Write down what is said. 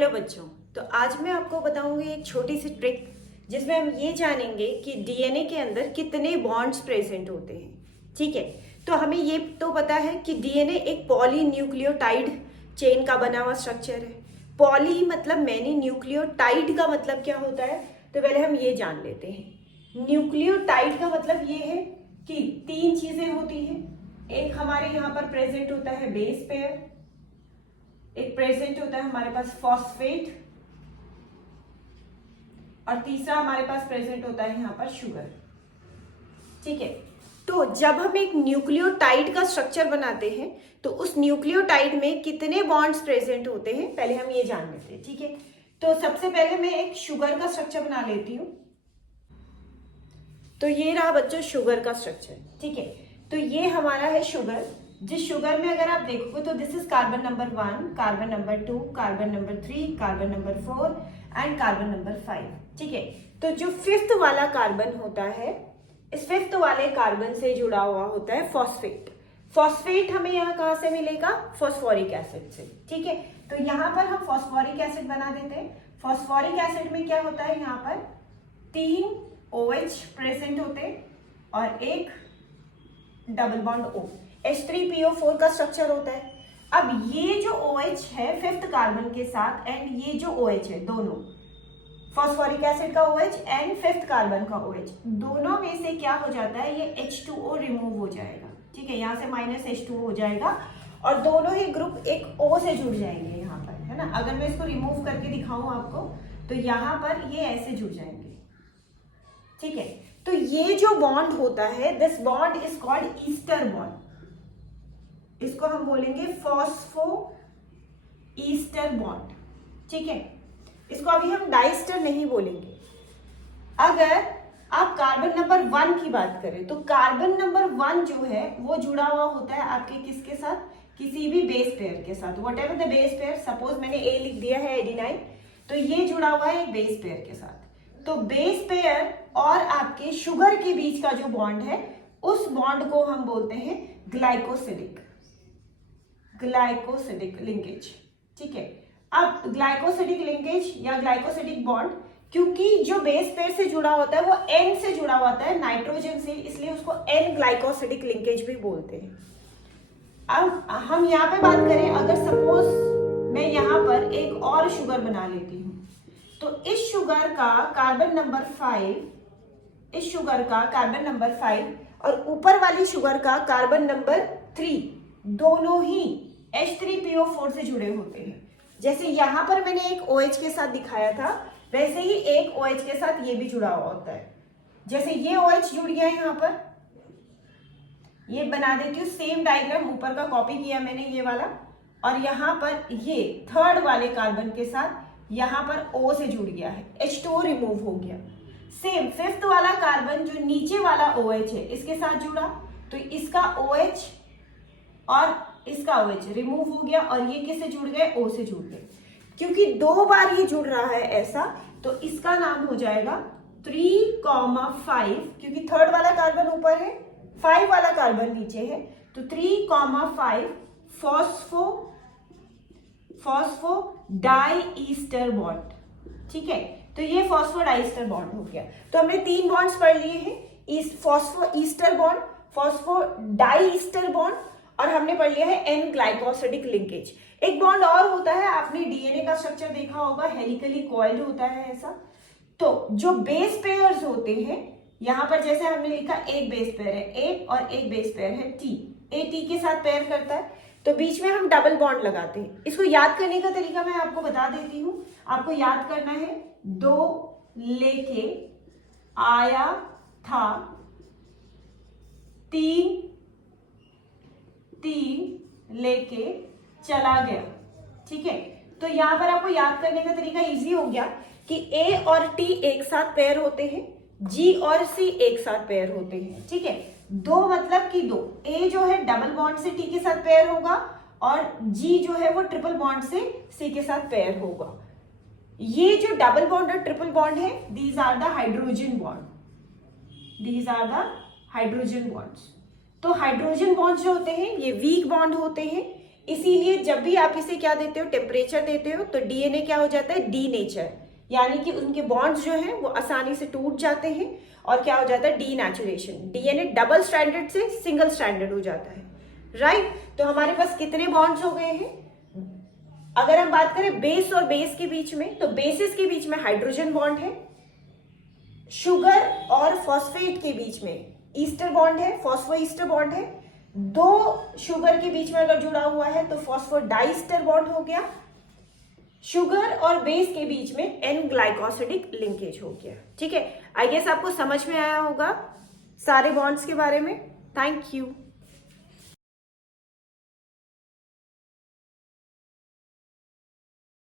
Hello बच्चों। तो आज मैं आपको बताऊंगी एक छोटी सी ट्रिक जिसमें हम ये जानेंगे कि डीएनए के अंदर कितने बॉन्ड्स प्रेजेंट होते हैं। ठीक है, तो हमें ये तो पता है कि डीएनए एक पॉलीन्यूक्लियोटाइड चेन का बना हुआ स्ट्रक्चर है। पॉली मतलब मैनी, न्यूक्लियोटाइड का मतलब क्या होता है तो पहले हम ये जान लेते हैं। न्यूक्लियोटाइड का मतलब ये है कि तीन चीजें होती हैं। एक हमारे यहाँ पर प्रेजेंट होता है बेस पेयर, एक प्रेजेंट होता है हमारे पास फॉस्फेट, और तीसरा हमारे पास प्रेजेंट होता है यहाँ पर शुगर। ठीक है, तो जब हम एक न्यूक्लियोटाइड का स्ट्रक्चर बनाते हैं तो उस न्यूक्लियोटाइड में कितने बॉन्ड्स प्रेजेंट होते हैं पहले हम ये जान लेते हैं। ठीक है, तो सबसे पहले मैं एक शुगर का स्ट्रक्चर बना लेती हूँ। तो ये रहा बच्चों शुगर का स्ट्रक्चर। ठीक है, तो ये हमारा है शुगर। जिस शुगर में अगर आप देखोगे तो this is carbon number 1, carbon number 2, carbon number 3, carbon number 4 and carbon number 5। ठीक है, तो जो फिफ्थ वाला कार्बन होता है, इस फिफ्थ वाले कार्बन से जुड़ा हुआ होता है फॉस्फेट। फॉस्फेट हमें यहाँ कहाँ से मिलेगा? फॉस्फोरिक एसिड से। ठीक है, तो यहाँ पर हम फॉस्फोरिक एसिड बना देते हैं। फॉस्फोरिक एसिड में क्या होता है, यहाँ पर 3 OH प्रेजेंट होते हैं और एक डबल बॉन्ड O, H3PO4 का स्ट्रक्चर होता है। अब ये जो OH है फिफ्थ कार्बन के साथ एंड ये जो OH है, दोनों फॉस्फोरिक एसिड का OH एंड फिफ्थ कार्बन का OH, दोनों में से क्या हो जाता है, ये H2O रिमूव हो जाएगा। ठीक है, यहाँ से माइनस H2O हो जाएगा और दोनों ही ग्रुप एक O से जुड़ जाएंगे यहाँ पर, है ना। अगर मैं इसको रिमूव करके दिखाऊं आपको तो यहाँ पर ये ऐसे जुड़ जाएंगे। ठीक है, तो ये जो बॉन्ड होता है, this bond is called ester bond. इसको हम बोलेंगे फॉस्फो ईस्टर बॉन्ड। ठीक है, इसको अभी हम डाइस्टर नहीं बोलेंगे। अगर आप कार्बन नंबर 1 की बात करें तो कार्बन नंबर 1 जो है वो जुड़ा हुआ होता है आपके किसके साथ? किसी भी बेस पेयर के साथ, what ever the base pair. Suppose मैंने ए लिख दिया है एडिनाइन, तो ये जुड़ा हुआ है एक बेस पेयर के साथ। तो बेस पेयर और आपके शुगर के बीच का जो बॉन्ड है उस बॉन्ड को हम बोलते हैं ग्लाइकोसिडिक लिंकेज। ठीक है, अब ग्लाइकोसिडिक लिंकेज या ग्लाइकोसिडिक बॉन्ड, क्योंकि जो बेस पेयर से जुड़ा होता है वो N से जुड़ा होता है, नाइट्रोजन से, इसलिए उसको N ग्लाइकोसिडिक लिंकेज भी बोलते हैं। अब हम यहाँ पे बात करें, अगर सपोज मैं यहाँ पर एक और शुगर बना लेती हूँ तो इस शुगर का कार्बन नंबर 5 और ऊपर वाली शुगर का कार्बन नंबर 3, दोनों ही H3PO4 से जुड़े होते हैं। जैसे यहाँ पर मैंने एक OH के साथ दिखाया था, वैसे ही एक OH के साथ ये भी जुड़ा हुआ होता है। जैसे ये OH जुड़ गया है यहाँ पर, ये बना देती हूँ सेम डायग्राम, ऊपर का कॉपी किया मैंने ये वाला, और यहाँ पर ये थर्ड वाले कार्बन के साथ यहाँ पर O से जुड़ गया है, H2O रिमूव हो गया। सेम फिफ्थ वाला कार्बन जो नीचे वाला OH है इसके साथ जुड़ा, तो इसका OH और इसका OH रिमूव हो गया और ये किससे जुड़ गए? O से जुड़ गए। क्योंकि 2 बार ये जुड़ रहा है ऐसा, तो इसका नाम हो जाएगा 3,5, क्योंकि थर्ड वाला कार्बन ऊपर है, 5 वाला कार्बन नीचे है, तो 3,5 फॉस्फो डाई ईस्टर बॉन्ड। ठीक है, तो ये फॉस्फो डाई ईस्टर बॉन्ड हो गया। तो हमने 3 बॉन्ड्स पढ़ लिए हैं, phosphoester bond, phosphodiester bond, और हमने पढ़ लिया है N ग्लाइकोसिडिक लिंकेज। एक बॉन्ड और होता है, आपने डीएनए का स्ट्रक्चर देखा होगा, हेलिकली कॉइल्ड होता है ऐसा। तो जो बेस पेयर्स होते हैं, यहाँ पर जैसे हमने लिखा एक बेस पेयर है A और एक बेस पेयर है T, A T के साथ पेयर करता है, तो बीच में हम डबल बॉन्ड लगाते हैं। इसको याद करने का तरीका मैं आपको बता देती हूँ। आपको याद करना है, 2 लेके आया था, 3 लेके चला गया। ठीक है, तो यहाँ पर आपको याद करने का तरीका इजी हो गया कि A और T एक साथ पेयर होते हैं, G और C एक साथ पेयर होते हैं। ठीक है, 2 मतलब कि 2, A जो है डबल बॉन्ड से T के साथ पेयर होगा और G जो है वो ट्रिपल बॉन्ड से C के साथ पेयर होगा। ये जो डबल बॉन्ड और ट्रिपल बॉन्ड है, these are the hydrogen bonds. तो हाइड्रोजन बॉन्ड्स जो होते हैं ये वीक बॉन्ड होते हैं, इसीलिए जब भी आप इसे क्या देते हो, टेम्परेचर देते हो, तो डीएनए क्या हो जाता है, डी नेचर, यानी कि उनके बॉन्ड्स जो हैं वो आसानी से टूट जाते हैं और क्या हो जाता है, डीनेचुरेशन। डीएनए डबल स्ट्रैंडेड से सिंगल स्ट्रैंडेड हो जाता है, राइट। तो हमारे पास कितने बॉन्ड्स हो गए हैं? अगर हम बात करें बेस और बेस के बीच में, तो बेसिस के बीच में हाइड्रोजन बॉन्ड है, शुगर और फॉस्फेट के बीच में ईस्टर बॉन्ड है, फॉस्फोईस्टर बॉन्ड है। दो शुगर के बीच में अगर जुड़ा हुआ है तो फॉस्फोडाइस्टर बॉन्ड हो गया। शुगर और बेस के बीच में एन ग्लाइकोसिडिक लिंकेज हो गया। ठीक है, आई गेस आपको समझ में आया होगा सारे बॉन्ड्स के बारे में। Thank you.